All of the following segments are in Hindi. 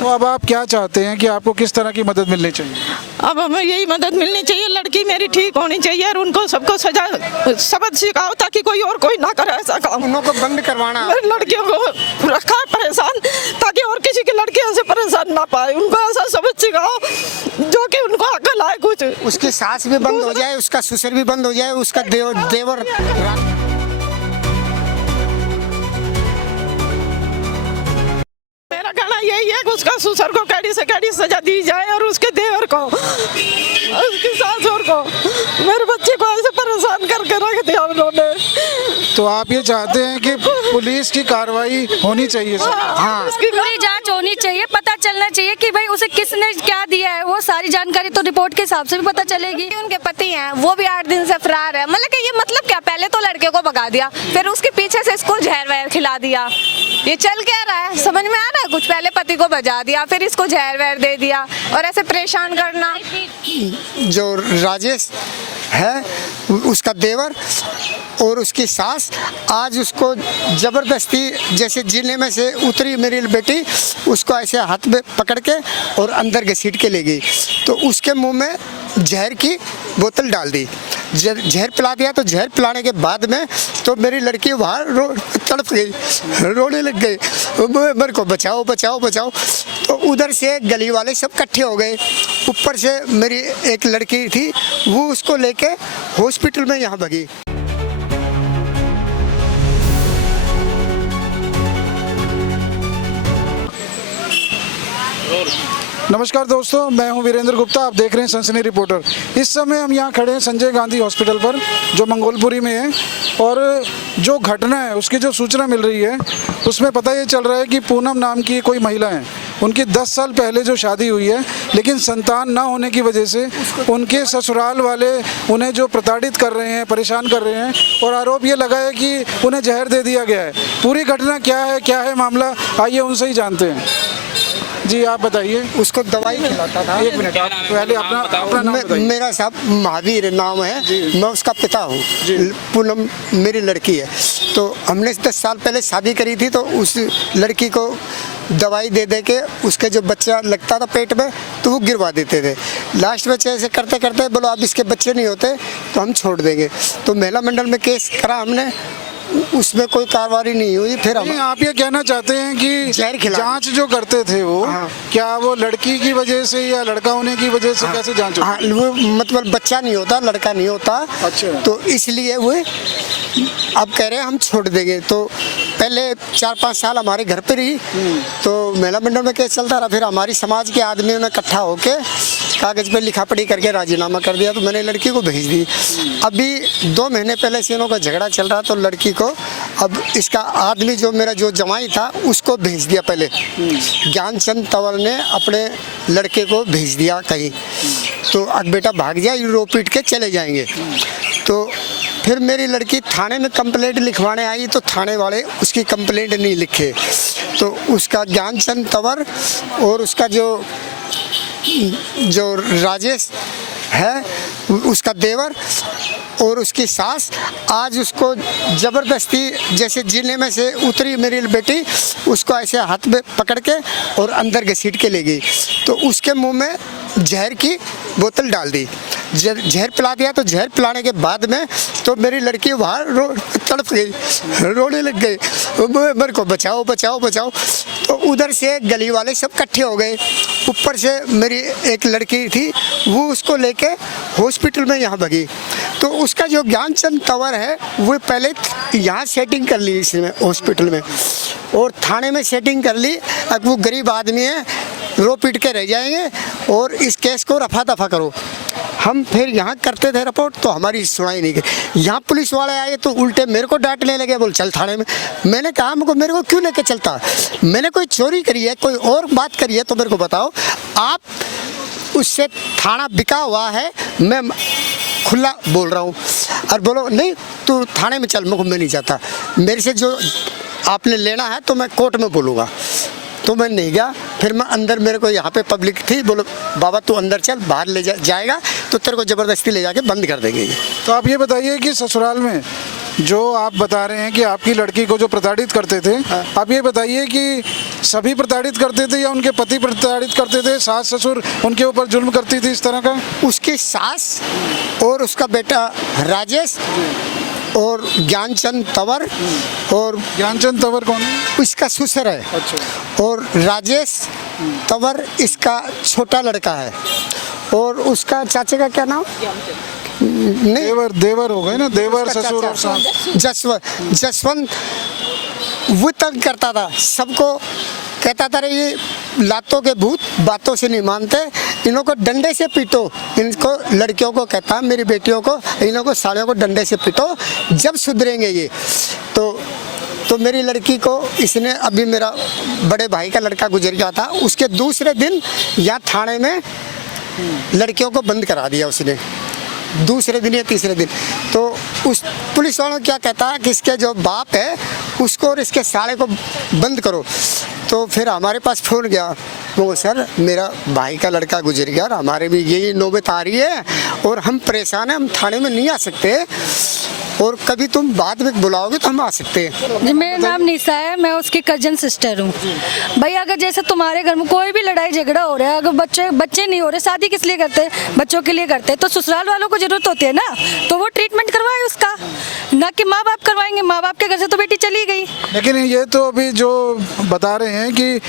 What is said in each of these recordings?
तो अब आप क्या चाहते हैं कि आपको किस तरह की मदद मिलनी चाहिए? अब हमें यही मदद मिलनी चाहिए, लड़की मेरी ठीक होनी चाहिए और उनको सबको सजा सबक सिखाओ ताकि कोई ना करे ऐसा काम। उनको बंद करवाना, मेरी लड़कियों को रखा है परेशान ताकि और किसी की लड़कियों से परेशान ना पाए। उनको ऐसा सबक सिखाओ जो कि उनको अकल आए कुछ। उसकी सास भी बंद हो जाए, उसका ससुर भी बंद हो जाए, उसका देवर मेरा कहना यही है कि उसका ससुर को कैडी से कैडी सजा दी जाए और उसके देवर को, उसकी सासुर को, मेरे बच्चे को ऐसे परेशान करके रख दिया उन्होंने। तो आप ये चाहते हैं कि पुलिस की कार्रवाई होनी चाहिए सर? हाँ, उसकी पूरी जांच होनी चाहिए, पता चलना चाहिए कि भाई उसे किसने क्या दिया है, वो सारी जानकारी तो रिपोर्ट के हिसाब से भी पता चलेगी। उनके पति हैं, वो भी 8 दिन से फरार है। मतलब कि ये मतलब क्या, पहले तो लड़के को भगा दिया, फिर उसके पीछे से इसको जहर वहर खिला दिया। ये चल क्या रहा है, समझ में आ रहा है कुछ? पहले पति को बजा दिया, फिर इसको जहर वहर दे दिया और ऐसे परेशान करना। जो राजेश है उसका देवर और उसकी सास आज उसको जबरदस्ती, जैसे जीने में से उतरी मेरी बेटी, उसको ऐसे हाथ में पकड़ के और अंदर घसीट के ले गई। तो उसके मुंह में जहर की बोतल डाल दी, जहर पिला दिया। तो जहर पिलाने के बाद में तो मेरी लड़की वहाँ तड़प गई, रोने लग गई, मेरे को बचाओ बचाओ बचाओ। तो उधर से गली वाले सब इकट्ठे हो गए। ऊपर से मेरी एक लड़की थी, वो उसको लेके हॉस्पिटल में यहाँ भगी। नमस्कार दोस्तों, मैं हूं वीरेंद्र गुप्ता, आप देख रहे हैं सनसनी रिपोर्टर। इस समय हम यहां खड़े हैं संजय गांधी हॉस्पिटल पर, जो मंगोलपुरी में है। और जो घटना है उसकी जो सूचना मिल रही है उसमें पता ये चल रहा है कि पूनम नाम की कोई महिला है, उनकी 10 साल पहले जो शादी हुई है, लेकिन संतान ना होने की वजह से उनके ससुराल वाले उन्हें जो प्रताड़ित कर रहे हैं, परेशान कर रहे हैं, और आरोप ये लगा है कि उन्हें जहर दे दिया गया है। पूरी घटना क्या है मामला, आइए उनसे ही जानते हैं। जी आप बताइए। उसको दवाई खिलाता था। एक मिनट, आप पहले अपना नाम बताइए। मेरा साहब महावीर नाम है, मैं उसका पिता हूँ। पूनम मेरी लड़की है। तो हमने 10 साल पहले शादी करी थी, तो उस लड़की को दवाई दे दे के उसके जो बच्चा लगता था पेट में तो वो गिरवा देते थे। लास्ट में ऐसे करते करते बोलो अब इसके बच्चे नहीं होते तो हम छोड़ देंगे। तो महिला मंडल में केस करा हमने, उसमें कोई कार्रवाई नहीं हुई। फिर हम आप ये कहना चाहते हैं कि जांच जो करते थे वो क्या वो लड़की की वजह से या लड़का होने की वजह से कैसे जांच होती? हाँ, वो मतलब बच्चा नहीं होता, लड़का नहीं होता। अच्छा। तो इसलिए वो अब कह रहे हैं हम छोड़ देंगे। तो पहले 4-5 साल हमारे घर पे रही, तो महिला मंडल में केस चलता रहा। फिर हमारी समाज के आदमियों ने इकट्ठा होके कागज पे लिखा पढ़ी करके राजीनामा कर दिया। तो मैंने लड़की को भेज दी। अभी 2 महीने पहले से इनों का झगड़ा चल रहा, तो लड़की को अब इसका आदमी जो मेरा जो जमाई था उसको भेज दिया। पहले ज्ञानचंद तंवर ने अपने लड़के को भेज दिया कहीं, तो अब बेटा भाग जाए, रो पीट के चले जाएंगे। तो फिर मेरी लड़की थाने में कंप्लेंट लिखवाने आई, तो थाने वाले उसकी कंप्लेंट नहीं लिखे। तो उसका ज्ञानचंद तंवर और उसका जो राजेश है उसका देवर और उसकी सास आज उसको जबरदस्ती, जैसे जीने में से उतरी मेरी बेटी, उसको ऐसे हाथ में पकड़ के और अंदर घसीट के ले गई। तो उसके मुंह में जहर की बोतल डाल दी, जहर पिला दिया। तो जहर पिलाने के बाद में तो मेरी लड़की वहाँ तड़प गई, रोने लग गई, मेरे को बचाओ बचाओ बचाओ। तो उधर से गली वाले सब इकट्ठे हो गए। ऊपर से मेरी एक लड़की थी, वो उसको लेके हॉस्पिटल में यहाँ भगी। तो उसका जो ज्ञानचंद तंवर है वो पहले यहाँ सेटिंग कर ली इसमें हॉस्पिटल में, और थाने में सेटिंग कर ली। अब वो गरीब आदमी है, रो पीट के रह जाएंगे और इस केस को रफा दफा करो। हम फिर यहाँ करते थे रिपोर्ट, तो हमारी सुनाई नहीं गई। यहाँ पुलिस वाले आए तो उल्टे मेरे को डांटने लगे, बोल चल थाने में। मैंने कहा मेरे को क्यों लेके चलता? मैंने कोई चोरी करी है, कोई और बात करी है तो मेरे को बताओ। आप उससे थाना बिका हुआ है, मैं खुला बोल रहा हूँ। और बोलो नहीं तू थाने में चल, मैं नहीं जाता, मेरे से जो आपने लेना है तो मैं कोर्ट में बोलूँगा। तो मैं नहीं गया। फिर मैं अंदर, मेरे को यहाँ पे पब्लिक थी, बोलो बाबा तू अंदर चल, बाहर ले जाएगा तो तेरे को ज़बरदस्ती ले जाके बंद कर देंगे। तो आप ये बताइए कि ससुराल में जो आप बता रहे हैं कि आपकी लड़की को जो प्रताड़ित करते थे, आप ये बताइए कि सभी प्रताड़ित करते थे या उनके पति प्रताड़ित करते थे, सास ससुर उनके ऊपर जुल्म करती थी इस तरह का? उसकी सास और उसका बेटा राजेश और ज्ञानचंद तंवर, और ज्ञानचंद तंवर कौन है? इसका ससुर है, अच्छा। और राजेश तंवर इसका छोटा लड़का है, और उसका चाचे का क्या नाम? नहीं, देवर हो गए ना, देवर उसका ससुर और चाचा। सास। जसवंत वो तंग करता था सबको, कहता था रे ये लातों के भूत बातों से नहीं मानते, इन्हों को डंडे से पीटो, इनको लड़कियों को कहता मेरी बेटियों को, इन्हों को साड़ियों को डंडे से पीटो, जब सुधरेंगे ये। तो मेरी लड़की को इसने, अभी मेरा बड़े भाई का लड़का गुजर गया था, उसके दूसरे दिन यहाँ थाने में लड़कियों को बंद करा दिया उसने, दूसरे दिन या तीसरे दिन। तो उस पुलिस वालों क्या कहता है कि इसके जो बाप है उसको और इसके साले को बंद करो। तो फिर हमारे पास फोन गया, वो सर मेरा भाई का लड़का गुजर गया और हमारे भी यही नौबत आ रही है और हम परेशान हैं, हम थाने में नहीं आ सकते, और कभी तुम बाद में बुलाओगे तो हम आ सकते हैं। जी, मेरा नाम निशा है, मैं उसकी कजन सिस्टर हूँ। भाई अगर जैसे तुम्हारे घर में कोई भी लड़ाई झगड़ा हो रहा है, अगर बच्चे नहीं हो रहे, शादी किस लिए करते हैं? बच्चों के लिए करते हैं, तो ससुराल वालों को जरूरत होती है ना, तो वो ट्रीटमेंट करवाए उसका, ना कि माँ बाप करवाएंगे। माँ बाप के घर से तो बेटी चली गई। लेकिन ये तो अभी जो बता रहे हैं कि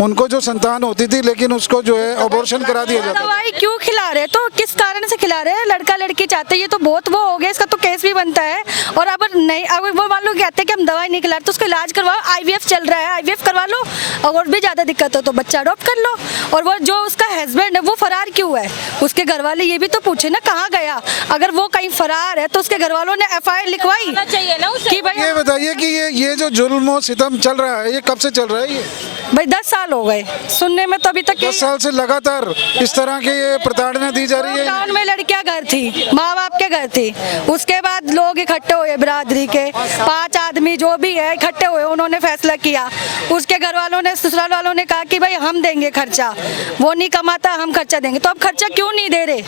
उनको जो संतान होती थी लेकिन उसको जो है अबॉर्शन करा दिया जाता था। दवाई क्यों खिला रहे, तो किस कारण से खिला रहे हैं? लड़का लड़की चाहते हैं, ये तो बहुत वो हो गया, इसका तो केस भी बनता है। और अब नहीं, अगर वो मान लो कहते हैं कि हम दवाई नहीं खिला रहे, तो उसका इलाज करवाओ। IVF चल रहा है, IVF करवा लो, और भी ज्यादा दिक्कत हो तो बच्चा अडॉप्ट कर लो। और वो जो उसका हस्बैंड है वो फरार क्यों है? उसके घर वाले ये भी तो पूछे ना कहाँ गया। अगर वो कहीं फरार है तो उसके घर वालों ने FIR लिखवाई चाहिए ना कि भाई। ये बताइए कि ये जो जुल्म और सितम चल रहा है ये कब से चल रहा है? ये भाई 10 साल हो गए सुनने में, तो अभी तक 10 साल से लगातार इस तरह के ये प्रताड़ना दी जा रही है। लॉकडाउन में लड़कियां घर थी, माँ बाप के घर थी, उसके बाद लोग इकट्ठे हुए, बिरादरी के 5 आदमी जो भी है इकट्ठे हुए, उन्होंने फैसला किया। उसके घर वालों ने, ससुराल वालों ने कहा कि भाई हम देंगे खर्चा, वो नहीं कमाता हम खर्चा देंगे। तो अब खर्चा क्यों नहीं दे रहे?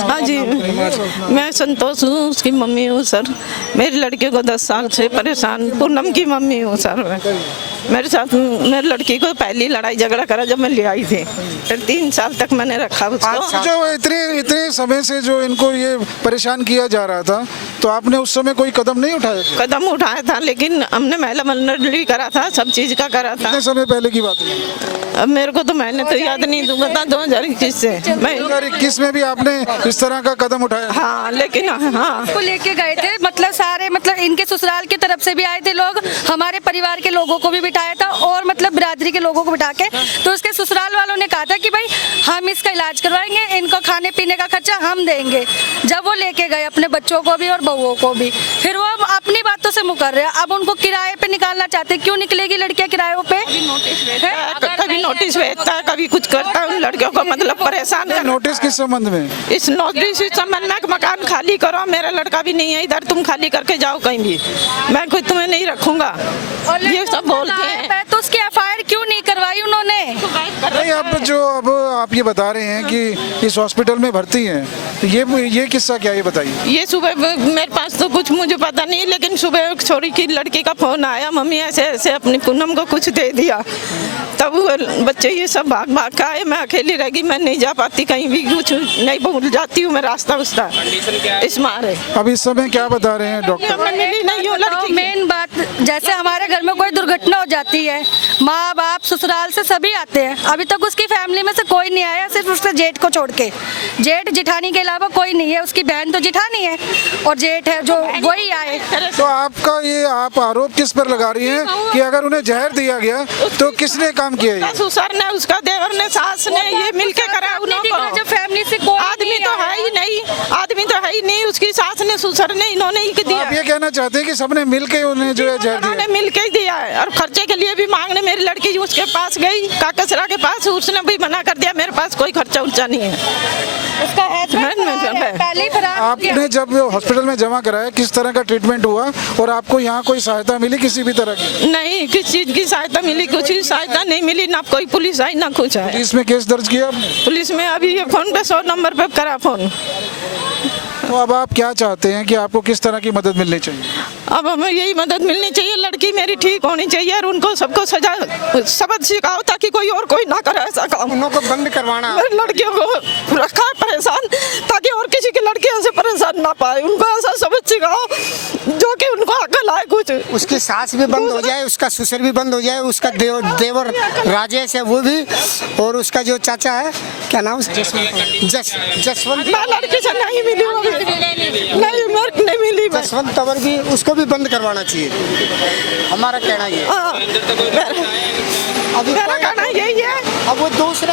हाँ जी, मैं संतोष हूँ, उसकी मम्मी हूँ सर। मेरी लड़की को 10 साल से परेशान, पूनम की मम्मी हूँ सर। मेरे साथ मेरी लड़की को पहली लड़ाई झगड़ा करा जब मैं ले आई थी, फिर 3 साल तक मैंने रखा उसको। जो इतने समय से जो इनको ये परेशान किया जा रहा था, तो आपने उस समय कोई कदम नहीं उठाया? कदम उठाया था, लेकिन हमने महिला मंडली करा था, सब चीज का करा था। कितने समय पहले की बात है? अब मेरे को तो मैंने तो याद नहीं दूंगा था, 2021 से। मैं 2021 में भी आपने इस तरह का कदम उठाया? हाँ, लेकिन हाँ को लेके गए थे, मतलब सारे, मतलब इनके ससुराल की तरफ से भी आए थे लोग, हमारे परिवार के लोगों को भी बिठाया था, और मतलब बिरादरी के लोगों को बिठा के, तो उसके ससुराल वालों ने कहा था कि भाई हम इसका इलाज करवाएंगे, इनको खाने पीने का खर्चा हम देंगे। जब वो लेके गए अपने बच्चों को भी और बहुओं को भी, फिर वो अपनी बातों से मुकर रहे हैं। अब उनको किराए पे निकालना चाहते, क्यों निकलेगी लड़कियां किरायों पे? कभी नोटिस भेजता है, कभी कुछ करता है, उन लड़कियों को मतलब परेशान कर। नोटिस किस संबंध में? इस नोटिस इस संबंध में मकान खाली करो, मेरा लड़का भी नहीं है इधर, तुम खाली करके जाओ कहीं भी, मैं कोई तुम्हें नहीं रखूंगा, ये सब बोलते हैं। तो उसकी FIR क्यों नहीं करवाई उन्होंने? नहीं, अब आप ये बता रहे हैं कि इस हॉस्पिटल में भर्ती हैं, तो ये किस्सा क्या है, ये बताइए। ये सुबह मेरे पास तो कुछ मुझे पता नहीं, लेकिन सुबह एक छोरी की लड़की का फोन आया, मम्मी ऐसे ऐसे अपनी पूनम को कुछ दे दिया। तब बच्चे ये सब भाग भाग के आए, मैं अकेली रह गई, मैं नहीं जा पाती कहीं भी, कुछ नहीं, भूल जाती हूँ मैं रास्ता उसका, इस मारे। अब इस समय क्या बता रहे हैं डॉक्टर? मिली नहीं हो लड़की। मेन बात, जैसे हमारे घर में कोई दुर्घटना हो जाती है, माँ बाप ससुराल से सभी आते हैं, अभी तक उसकी फैमिली में से कोई नहीं आया, सिर्फ उसके जेठ को छोड़ के। जेठ जिठानी के अलावा कोई नहीं है, उसकी बहन तो जिठानी है और जेठ है जो वही आए। तो आपका ये आप आरोप किस पर लगा रही हैं कि अगर उन्हें जहर दिया गया तो किसने काम किया? ये ससुर ने, उसका देवर ने, सास ने, ये मिलके करा उन्होंने। जो फैमिली से कोई आदमी तो है ही नहीं, आदमी तो है ही नहीं, उसकी सास ने, ससुर ने, इन्होंने ही दिया। आप ये कहना चाहते हैं कि सबने मिलके उन्हें जो है जहर दिया? उन्होंने मिलके ही दिया है, और खर्चे के लिए भी मांगने मेरी लड़की उसके पास गई, काकसरा के पास, उसने भी मना कर दिया, मेरे पास कोई खर्चा उर्चा नहीं है। उसका पहले ही फरार हो गया। आपने जब हॉस्पिटल में जमा कराया, किस तरह का ट्रीटमेंट हुआ और आपको यहाँ कोई सहायता मिली किसी भी तरह की? नहीं, किस चीज की सहायता मिली, कुछ ही सहायता नहीं मिली, ना कोई पुलिस आई ना कुछ है। पुलिस में केस दर्ज किया आपने? पुलिस में अभी ये फोन पे 100 नंबर पे करा फोन। तो अब आप क्या चाहते हैं कि आपको किस तरह की मदद मिलनी चाहिए? अब हमें यही मदद मिलनी चाहिए, लड़की मेरी ठीक होनी चाहिए और उनको सबको सजा सबक सिखाओ ताकि कोई और कोई ना करे ऐसा काम। उनको बंद करवाना। मेरी लड़कियों को रखा है परेशान ताकि और किसी की लड़की ऐसे परेशान ना पाए। उनको ऐसा सबक सिखाओ जो कि उनको अकल आए कुछ। उसकी सास भी बंद हो जाए, उसका ससुर भी बंद हो जाए, उसका देवर राजेश है वो भी, और उसका जो चाचा है क्या नाम जसवंत मैं लड़की से नहीं मिली हूँ अभी। नहीं मेरे नहीं मिली मैं। जसवंत तंवर भी, उसको भी बंद करवाना चाहिए, हमारा कहना ये। हाँ, अभी मेरा कहना यही है। अब वो दूसरे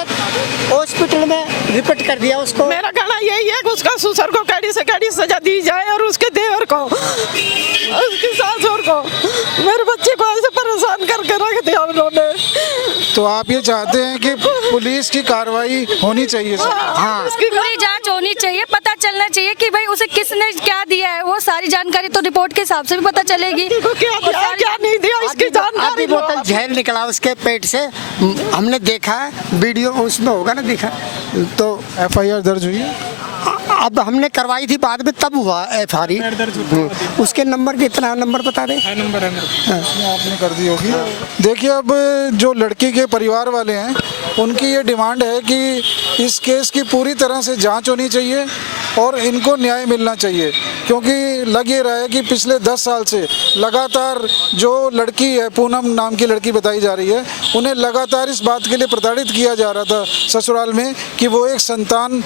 हॉस्पिटल में रिपोर्ट कर दिया उसको। मेरा कहना यही है कि उसका ससुर को कड़ी से कड़ी सजा दी जाए और उसके देवर को, उसकी सासुर को, मेरे बच्चे को ऐसे परेशान करके रख दिया उन्होंने। तो आप ये चाहते हैं कि पुलिस की कार्रवाई होनी चाहिए सर? हाँ, उसकी पूरी जांच होनी चाहिए, पता चलना चाहिए कि भाई उसे किसने क्या दिया है। वो सारी जानकारी तो रिपोर्ट के हिसाब से भी पता चलेगी। को क्या दिया क्या नहीं दिया इसकी जानकारी आधी लो। बोतल जहर निकला उसके पेट से, हमने देखा है, वीडियो उसमें होगा ना दिखा। तो FIR दर्ज हुई है? अब हमने करवाई थी बाद में, तब हुआ FIR। उसके नंबर कितना नंबर बता दे। आपने कर दी होगी। देखिए अब जो लड़की के परिवार वाले हैं उनकी ये डिमांड है कि इस केस की पूरी तरह से जांच होनी चाहिए और इनको न्याय मिलना चाहिए, क्योंकि लग ये रहा है कि पिछले 10 साल से लगातार जो लड़की है, पूनम नाम की लड़की बताई जा रही है, उन्हें लगातार इस बात के लिए प्रताड़ित किया जा रहा था ससुराल में कि वो एक संतान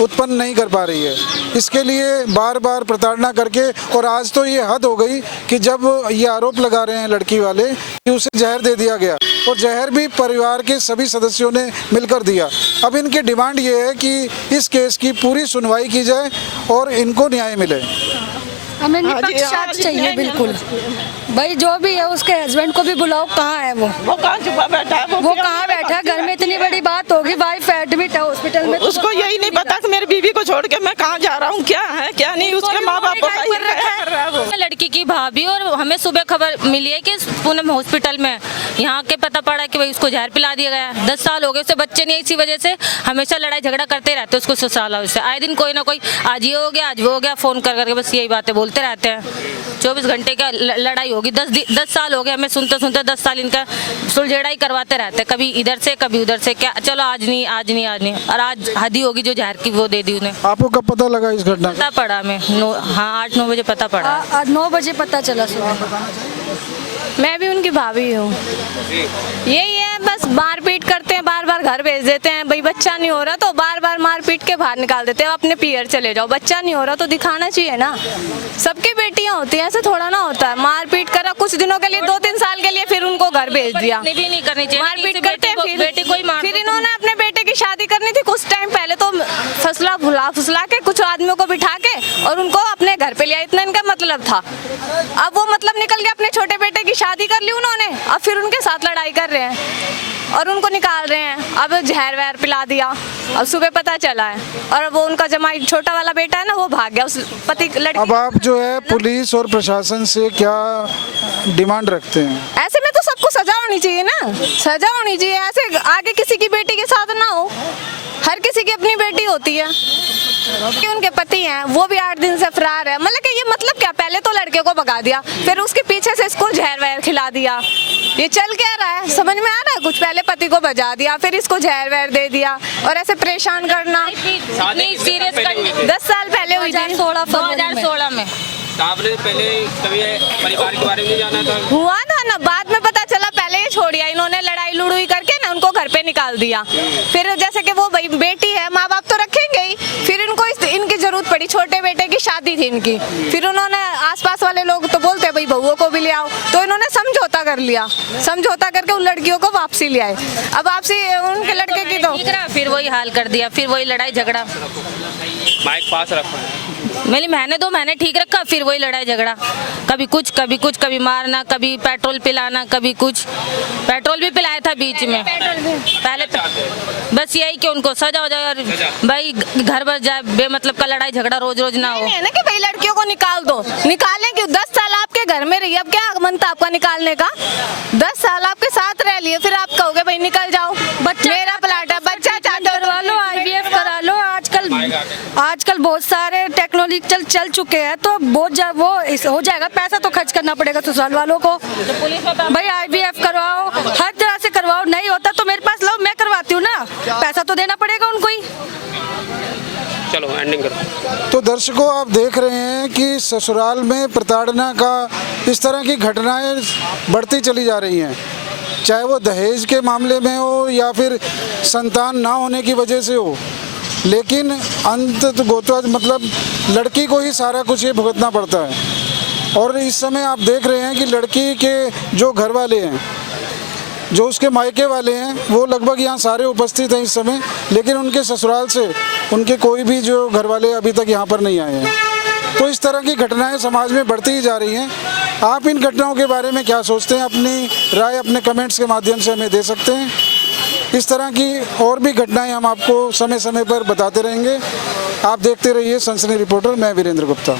उत्पन्न नहीं कर पा रही है। इसके लिए बार बार प्रताड़ना करके, और आज तो ये हद हो गई कि जब ये आरोप लगा रहे हैं लड़की वाले कि उसे जहर दे दिया गया, और जहर भी परिवार के सभी सदस्यों ने मिलकर दिया। अब इनकी डिमांड ये है कि इस केस की पूरी सुनवाई की जाए और इनको न्याय मिले। हमें हाँ जी, निष्पक्ष हाँ जांच जी, चाहिए न्याय बिल्कुल। भाई जो भी है उसके हस्बैंड को भी बुलाओ, कहाँ है वो कहाँ छुपा बैठा है? वो कहाँ बैठा है? घर में इतनी बड़ी बात होगी, वाइफ एडमिट है हॉस्पिटल में, उसको यही नहीं पता कि मेरी बीवी को छोड़ के मैं कहाँ जा रहा हूँ, क्या है क्या नहीं। उसके माँ बाप को कहीं कर रहा है वो। लड़की की भाभी, और हमें सुबह खबर मिली है कि पूनम हॉस्पिटल में यहाँ के पता पड़ा कि भाई उसको जहर पिला दिया गया। 10 साल हो गए उसे बच्चे नहीं, इसी वजह से हमेशा लड़ाई झगड़ा करते रहते उसको ससुराल से। आए दिन कोई ना कोई, आज ये हो गया आज वो हो गया, फोन कर करके बस यही बातें बोलते रहते हैं। 24 घंटे का लड़ाई होगी। 10 साल हो गए हमें सुनते सुनते, 10 साल इनका सुलझेड़ाई करवाते रहते, कभी इधर से कभी उधर से। क्या चलो आज नहीं आज नहीं आज नहीं, और आज हदी होगी जो जहर की वो दे दी उन्हें। आपको कब पता लगा इस घटना का? पता पड़ा हमें 8-9 बजे पता पड़ा। आज 9 बजे पता चला सुबह। मैं भी उनकी भाभी हूँ। यही है, बस मारपीट करते हैं, बार बार घर भेज देते हैं। भाई बच्चा नहीं हो रहा तो बार बार मारपीट के बाहर निकाल देते हैं, अपने पियर चले जाओ। बच्चा नहीं हो रहा तो दिखाना चाहिए ना, सबकी बेटियां होती हैं, ऐसे थोड़ा ना होता है। मारपीट करा कुछ दिनों के लिए, 2-3 साल के लिए, फिर उनको घर भेज दिया। भी नहीं करनी चाहिए, मारपीट करते हैं, बेटी को ही मार फिर इन्होंने अपने बेटे की शादी करनी थी कुछ टाइम पहले, तो फुसला के कुछ आदमियों को बिठा के और उनको अपने घर पे लिया। इतना इनका मतलब था। अब वो मतलब निकल गया, अपने छोटे बेटे की शादी कर ली उन्होंने, अब फिर उनके साथ लड़ाई कर रहे हैं और उनको निकाल रहे हैं। अब जहर वहर पिला दिया, अब सुबह पता चला है। और वो उनका जमाई छोटा वाला बेटा है ना, वो भाग गया उस पति लड़की। अब आप जो है पुलिस और प्रशासन से क्या डिमांड रखते हैं? ऐसे में तो सबको सजा होनी चाहिए ना, सजा होनी चाहिए। ऐसे आगे किसी की बेटी के साथ ना हो, हर किसी की अपनी बेटी होती है। कि उनके पति हैं वो भी 8 दिन से फरार है। मतलब कि ये मतलब क्या, पहले तो लड़के को भगा दिया, फिर उसके पीछे से इसको जहर वहर खिला दिया। ये चल क्या रहा है, समझ में आ रहा है कुछ? पहले पति को बजा दिया, फिर इसको जहर वहर दे दिया, और ऐसे परेशान करना। सीरियस 10 साल पहले हुई थी, 2016 में। आपने पहले कभी परिवार के बारे में नहीं जाना था? हुआ था ना, बाद में पता चला। पहले ये छोड़ दिया इन्होंने, लड़ाई लुड़ाई करके ना उनको घर पे निकाल दिया। फिर जैसे कि वो भाई बेटी है, माँ बाप तो रखेंगे ही, फिर इनको इनकी जरूरत पड़ी। छोटे बेटे की शादी थी इनकी, फिर उन्होंने आसपास वाले लोग तो बोलते भाई बहुओं को भी ले आओ, तो इन्होंने समझौता कर लिया। समझौता करके उन लड़कियों को वापसी ले आए। अब वापसी उनके लड़के की तो फिर वही हाल कर दिया, फिर वही लड़ाई झगड़ा। माइक पास रखो। मेरी महीने 2 महीने ठीक रखा, फिर वही लड़ाई झगड़ा, कभी कुछ कभी कुछ, कभी मारना, कभी पेट्रोल पिलाना, कभी कुछ। पेट्रोल भी पिलाया था बीच में पहले। बस यही कि उनको सजा हो जाए और भाई घर बस जाए, बेमतलब का लड़ाई झगड़ा रोज रोज ना हो। नहीं है ना कि भाई लड़कियों को निकाल दो, निकालें क्यों? 10 साल आपके घर में रही, अब क्या मन था आपका निकालने का? 10 साल आपके साथ रह लिए, फिर आप कहोगे भाई निकल जाओ, मेरा प्लाट है, बच्चा चाहते हो करवा लो, IVF करा लो। आजकल बहुत सारे टेक्नोलॉजी टेक्नोलॉजी चल चुके हैं तो बहुत वो हो जाएगा, पैसा तो खर्च करना पड़ेगा ससुराल वालों को। भाई IVF करवाओ, हर तरह से करवाओ, नहीं होता तो मेरे पास लो, मैं करवाती हूँ ना, पैसा तो देना पड़ेगा उनको ही। चलो एंडिंग करो। तो दर्शकों, आप देख रहे हैं कि ससुराल में प्रताड़ना का इस तरह की घटनाएं बढ़ती चली जा रही हैं, चाहे वो दहेज के मामले में हो या फिर संतान ना होने की वजह से हो, लेकिन अंत तो गोता मतलब लड़की को ही सारा कुछ ये भुगतना पड़ता है। और इस समय आप देख रहे हैं कि लड़की के जो घर वाले हैं, जो उसके मायके वाले हैं, वो लगभग यहाँ सारे उपस्थित हैं इस समय, लेकिन उनके ससुराल से उनके कोई भी जो घर वाले अभी तक यहाँ पर नहीं आए हैं। तो इस तरह की घटनाएं समाज में बढ़ती ही जा रही हैं। आप इन घटनाओं के बारे में क्या सोचते हैं? अपनी राय अपने कमेंट्स के माध्यम से हमें दे सकते हैं। इस तरह की और भी घटनाएं हम आपको समय समय पर बताते रहेंगे। आप देखते रहिए सनसनी रिपोर्टर। मैं वीरेंद्र गुप्ता।